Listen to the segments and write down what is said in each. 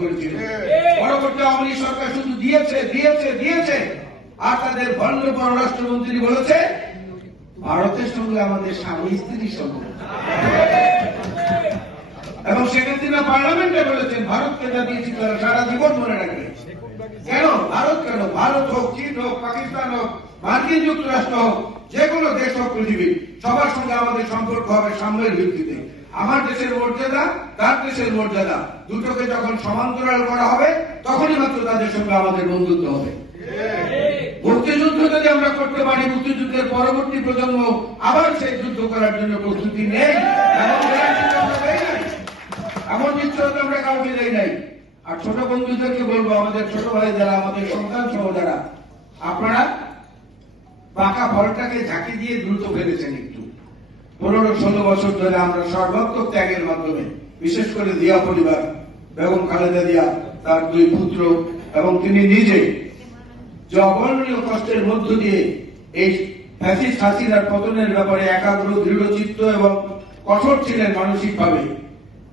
করেছিল। পরবর্তী আওয়ামী সরকার শুধু দিয়েছে দিয়েছে দিয়েছে। আর তাদের ভণ্ড পররাষ্ট্রমন্ত্রী বলেছে ভারতের সঙ্গে আমাদের স্বামী স্ত্রীর সম্পর্ক। এবং শেখ হাসিনা পার্লামেন্টে বলেছেন, ভারতকে যা দিয়েছি তারা সারা জীবন মনে রাখবে। কেন? ভারত কেন? ভারত হোক, চীন হোক, পাকিস্তান হোক, মার্কিন যুক্তরাষ্ট্র হোক, যে কোনো দেশ হোক পৃথিবীর, সবার সঙ্গে আমাদের সম্পর্ক হবে সাম্যের ভিত্তিতে। আমার দেশের মর্যাদা, তার দেশের মর্যাদা দুটোকে যখন সমান্তরাল করা হবে, তখনই মাত্র তাদের সঙ্গে আমাদের বন্ধুত্ব হবে। মুক্তিযুদ্ধ যদি আমরা করতে পারি, মুক্তিযুদ্ধের পরবর্তী প্রজন্ম আবার সেই যুদ্ধ করার জন্য প্রস্তুতি নেই। এমন নিশ্চয়তা আমরা কাউকে দেই নাই। আর ছোট বন্ধুদেরকে বলব, আমাদের ছোট ভাই যারা, আমাদের সন্তান সহ যারা, আপনারা পাকা ফলটাকে ঝাঁকি দিয়ে দ্রুত ফেলেছেন একটু। পনেরো ষোলো বছর ধরে আমরা সর্বাত্মক ত্যাগের মাধ্যমে, বিশেষ করে দিয়া পরিবার, বেগম খালেদা দিয়া তার দুই পুত্র এবং তিনি নিজে যে অবর্ণনীয় কষ্টের মধ্য দিয়ে এই ফ্যাসিস্ট হাসিনার পতনের ব্যাপারে একাগ্র দৃঢ় চিত্ত এবং কঠোর ছিলেন মানসিকভাবে।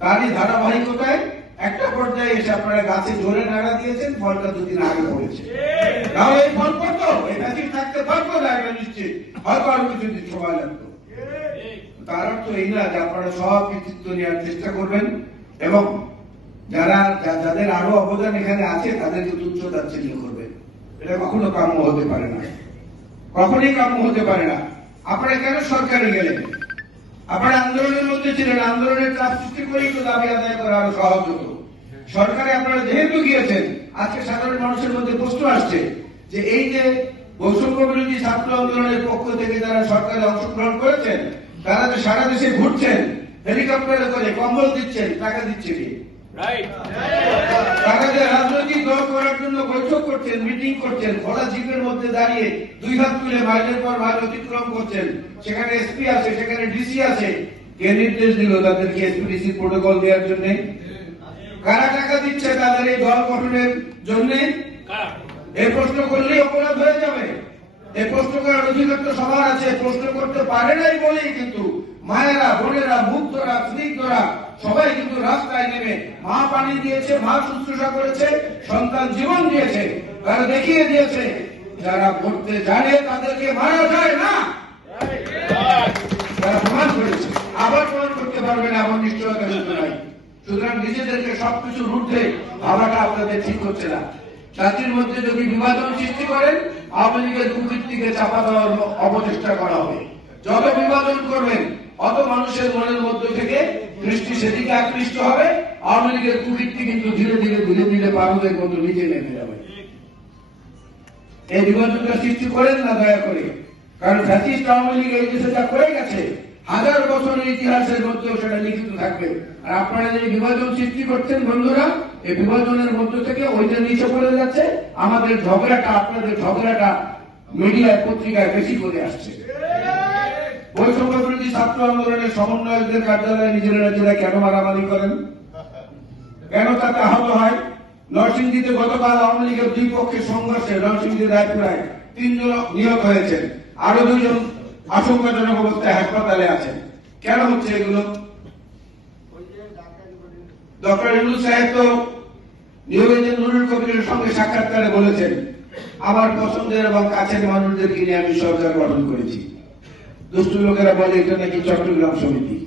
তারই ধারাবাহিকতায় একটা পর্যায়ে এসে আপনারা গাছে জোরে নাড়া দিয়েছেন, ফলটা দুদিন আগে পড়েছে। তাহলে এই ফল পড়তো, এই ফ্যাসিস্ট থাকতে পারতো না এটা নিশ্চিত। হয়তো আরও কিছুদিন সময় লাগতো। তার অর্থ এই না যে আপনারা সব কৃতিত্ব নেওয়ার চেষ্টা করবেন এবং যারা যাদের আরও অবদান এখানে আছে তাদেরকে তুচ্ছ তাচ্ছিল্য করবেন। এটা কখনো কাম্য হতে পারে না। কখনোই কাম্য হতে পারে না। আপনারা কেন সরকারে গেলেন? আপনারা আন্দোলনের মধ্যে ছিলেন। আন্দোলনের চাপ সৃষ্টি করেই তো দাবি আদায় করা আরও সহজ হতো। সরকারে আপনারা যেহেতু গিয়েছেন, আজকে সাধারণ মানুষের মধ্যে প্রশ্ন আসছে যে এই যে বৈষম্য বিরোধী ছাত্র আন্দোলনের পক্ষ থেকে যারা সরকারে অংশগ্রহণ করেছেন তারা যে সারা দেশে ঘুরছেন হেলিকপ্টারে করে কম্বল দিচ্ছেন টাকা দিচ্ছে কি? তারা যে রাজনৈতিক দল করার জন্য বৈঠক করছেন মিটিং করছেন জিপের মধ্যে দাঁড়িয়ে দুই হাত তুলে মাইলের পর মাইল অতিক্রম করছেন। সেখানে এসপি আছে সেখানে ডিসি আছে। কে নির্দেশ দিল তাদেরকে এসপি ডিসি প্রোটোকল দেওয়ার জন্য? কারা টাকা দিচ্ছে তাদের এই দল গঠনের জন্য? এই প্রশ্ন করলেই অপরাধ হয়ে যাবে এই প্রশ্ন করার অধিকার সবার আছে, প্রশ্ন করতে পারে নাই বলেই কিন্তু মায়েরা, বোনেরা, মুগ্ধরা, স্নিগ্ধরা সবাই কিন্তু রাস্তায় নেমে মা পানি দিয়েছে, মা শুশ্রূষা করেছে, সন্তান জীবন দিয়েছে, তারা দেখিয়ে দিয়েছে, যারা পড়তে জানে তাদেরকে মারা যায় না। তারা প্রমাণ করেছে। আবার প্রমাণ করতে পারবে না, এমন নিশ্চয়তা কিন্তু নাই। সুতরাং নিজেদেরকে সবকিছু রুখতে ভাবাটা আপনাদের ঠিক হচ্ছে না। জাতির মধ্যে যদি বিভাজন সৃষ্টি করেন, আওয়ামী লীগের কুকীর্তিকে চাপা দেওয়ার অপচেষ্টা করা হবে। যত বিভাজন করবেন অত মানুষের মনের মধ্যে থেকে দৃষ্টি সেদিকে আকৃষ্ট হবে। আওয়ামী লীগের কুকীর্তি কিন্তু ধীরে ধীরে ধীরে ধীরে পারদের মতো নিচে নেমে যাবে। এই বিভাজনটা সৃষ্টি করেন না দয়া করে। কারণ ফ্যাসিস্ট আওয়ামী লীগ এই দেশে যা করে গেছে হাজার বছরের ইতিহাসের মধ্যেও সেটা লিখিত থাকবে। আর আপনারা যে বিভাজন সৃষ্টি করছেন, বন্ধুরা, এই বিভাজনের মধ্য থেকে ওইটা নিচে পড়ে যাচ্ছে, আমাদের ঝগড়াটা, আপনাদের ঝগড়াটা মিডিয়ায়, পত্রিকায় বেশি করে আসছে। বৈষম্য বিরোধী ছাত্র আন্দোলনের সমন্বয়কদের কার্যালয়ে নিজেরা নিজেরা কেন মারামারি করেন? কেন তাতে আহত হয়? নরসিংদীতে গতকাল আওয়ামী লীগের দুই পক্ষের সংঘর্ষে নরসিংদী রায়পুরায় তিনজন নিহত হয়েছেন। আরও দুজন আশঙ্কাজনক অবস্থায় হাসপাতালে আছেন। কেন হচ্ছে এগুলো? ডক্টর ইন্দু সাহেব তো নিয়মিত নুরুল কবিরের সঙ্গে সাক্ষাৎকারে বলেছেন, আমার পছন্দের এবং কাছের মানুষদেরকে নিয়ে আমি সরকার গঠন করেছি। দুষ্টু লোকেরা বলে এটা নাকি চট্টগ্রাম সমিতি।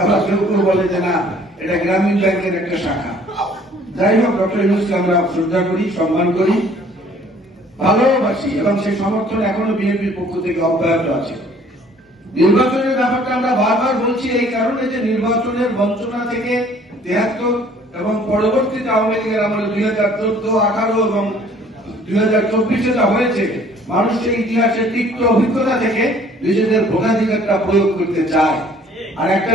আবার কেউ কেউ বলে যে না, এটা গ্রামীণ ব্যাংকের একটা শাখা। যাই হোক, ডক্টর ইউনুসকে আমরা শ্রদ্ধা করি, সম্মান করি। ভালোবাসি এবং সেই সমর্থন এখনও বিএনপির পক্ষ থেকে অব্যাহত আছে। নির্বাচনের ব্যাপারটা আমরা বারবার বলছি এই কারণে যে নির্বাচনের বঞ্চনা থেকে তেহাত্তর এবং পরবর্তীতে আওয়ামী লীগের আমলে দুই হাজার চোদ্দ, আঠারো এবং দুই হাজার চব্বিশে যা হয়েছে, মানুষ সেই ইতিহাসের তিক্ত অভিজ্ঞতা থেকে নিজেদের ভোটাধিকারটা প্রয়োগ করতে চায়। আর একটা